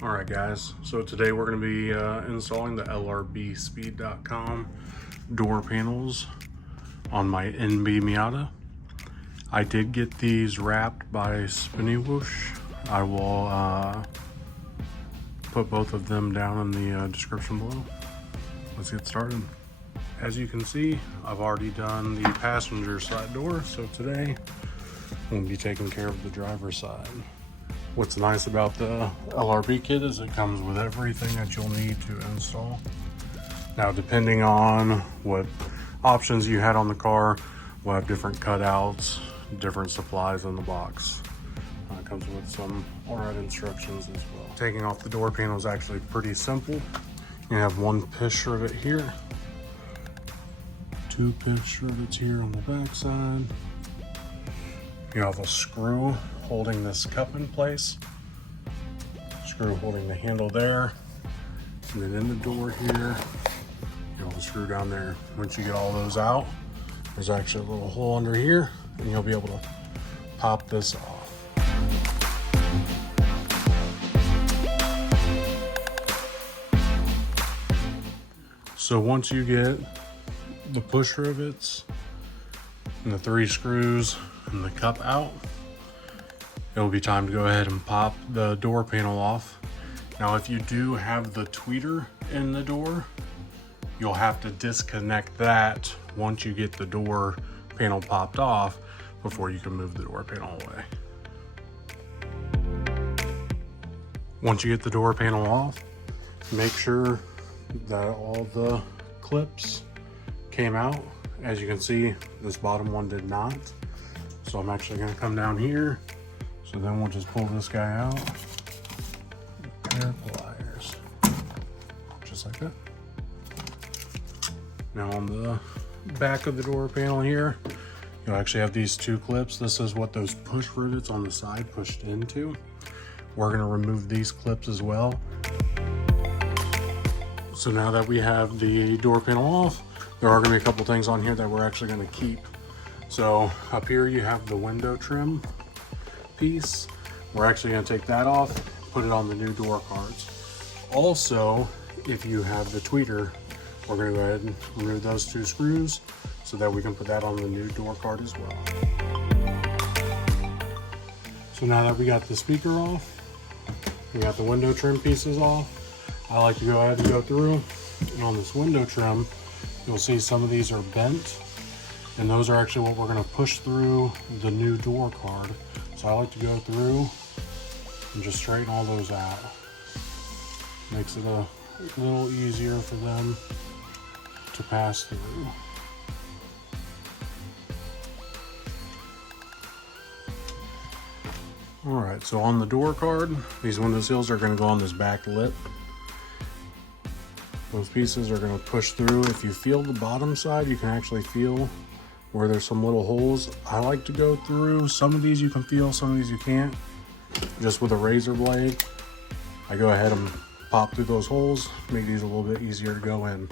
Alright guys, so today we're going to be installing the LRB Speed.com door panels on my NB Miata. I did get these wrapped by Spinnywoosh. I will put both of them down in the description below. Let's get started. As you can see, I've already done the passenger side door, so today I'm going to be taking care of the driver's side. What's nice about the LRB kit is it comes with everything that you'll need to install. Now, depending on what options you had on the car, we'll have different cutouts, different supplies in the box. It comes with some alright instructions as well. Taking off the door panel is actually pretty simple. You have one push rivet here, two push rivets here on the back side. You have a screw holding this cup in place, screw holding the handle there, and then in the door here, you have a screw down there. Once you get all those out, there's actually a little hole under here, and you'll be able to pop this off. So once you get the push rivets and the 3 screws and the cup out, it will be time to go ahead and pop the door panel off. Now, if you do have the tweeter in the door, you'll have to disconnect that once you get the door panel popped off before you can move the door panel away. Once you get the door panel off, make sure that all the clips came out. As you can see, this bottom one did not. So I'm actually going to come down here. So then we'll just pull this guy out. Pair of pliers. Just like that. Now on the back of the door panel here, you'll actually have these 2 clips. This is what those push rivets on the side pushed into. We're going to remove these clips as well. So now that we have the door panel off, there are going to be a couple things on here that we're actually going to keep. So up here you have the window trim piece. We're actually going to take that off, put it on the new door cards. Also, if you have the tweeter, we're going to go ahead and remove those 2 screws so that we can put that on the new door card as well. So now that we got the speaker off, we got the window trim pieces off, I like to go ahead and go through, and on this window trim, you'll see some of these are bent, and those are actually what we're going to push through the new door card. So I like to go through and just straighten all those out. Makes it a little easier for them to pass through. Alright, so on the door card, these window sills are going to go on this back lip. Those pieces are going to push through. If you feel the bottom side, you can actually feel where there's some little holes. I like to go through. Some of these you can feel, some of these you can't. Just with a razor blade, I go ahead and pop through those holes, make these a little bit easier to go in.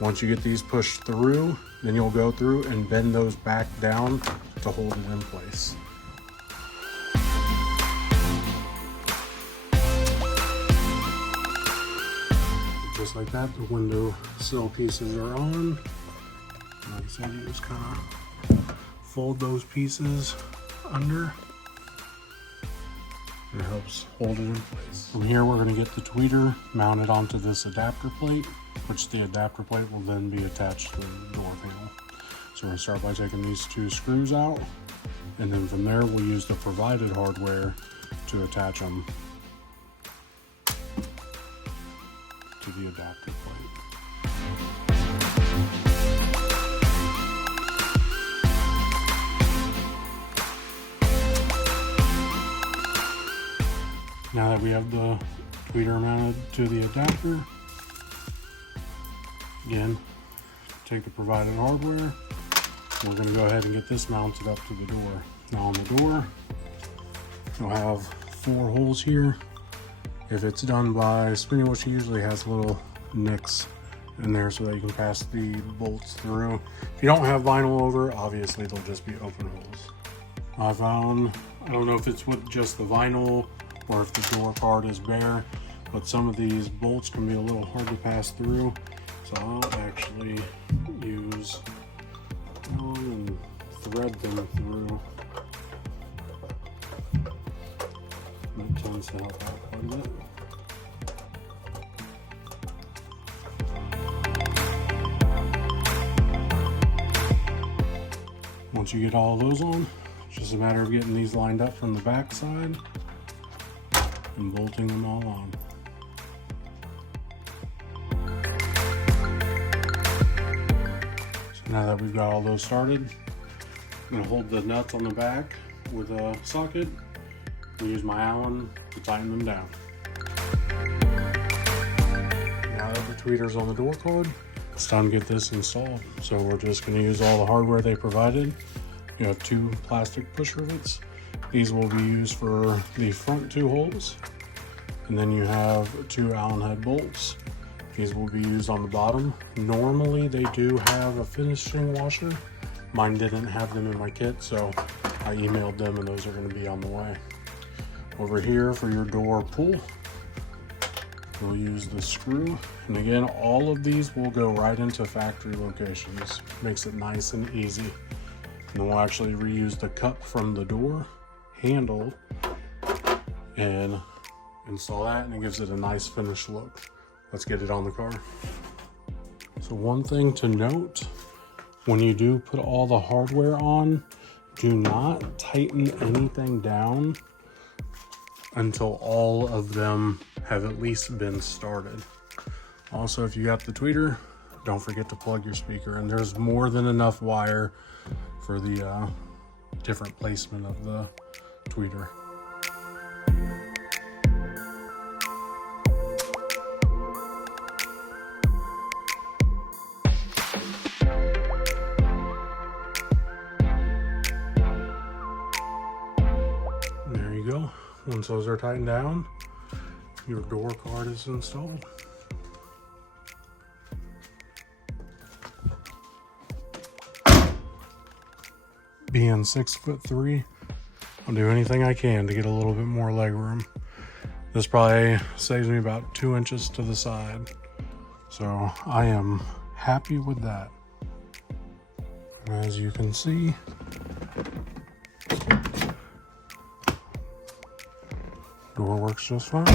Once you get these pushed through, then you'll go through and bend those back down to hold it in place. Just like that, the window sill pieces are on. Like I said, you just kind of fold those pieces under. It helps hold it in place. From here, we're going to get the tweeter mounted onto this adapter plate, which the adapter plate will then be attached to the door panel. So we're going to start by taking these 2 screws out, and then from there, we'll use the provided hardware to attach them to the adapter plate. Now that we have the tweeter mounted to the adapter, again, take the provided hardware. We're going to go ahead and get this mounted up to the door. Now on the door, you'll have 4 holes here. If it's done by Spinnywoosh, it usually has little nicks in there so that you can pass the bolts through. If you don't have vinyl over, obviously they'll just be open holes. I found, I don't know if it's with just the vinyl or if the door card is bare, but some of these bolts can be a little hard to pass through. So I'll actually use one and thread them through. And it tends to help out quite a bit. Once you get all those on, it's just a matter of getting these lined up from the back side and bolting them all on. So now that we've got all those started, I'm going to hold the nuts on the back with a socket and use my Allen to tighten them down. Now that the tweeter's on the door card, it's time to get this installed. So we're just going to use all the hardware they provided. You have 2 plastic push rivets. These will be used for the front 2 holes. And then you have 2 Allen head bolts. These will be used on the bottom. Normally they do have a finishing washer. Mine didn't have them in my kit, so I emailed them and those are going to be on the way. Over here for your door pull, we'll use the screw, and again, all of these will go right into factory locations. Makes it nice and easy. And then we'll actually reuse the cup from the door handle and install that, and it gives it a nice finished look. Let's get it on the car. So one thing to note, when you do put all the hardware on, do not tighten anything down until all of them have at least been started. Also, if you got the tweeter, don't forget to plug your speaker in. There's more than enough wire for the different placement of the tweeter. There you go. Once those are tightened down, your door card is installed. Being 6'3", I'll do anything I can to get a little bit more leg room. This probably saves me about 2 inches to the side. So I am happy with that. And as you can see, door works just fine.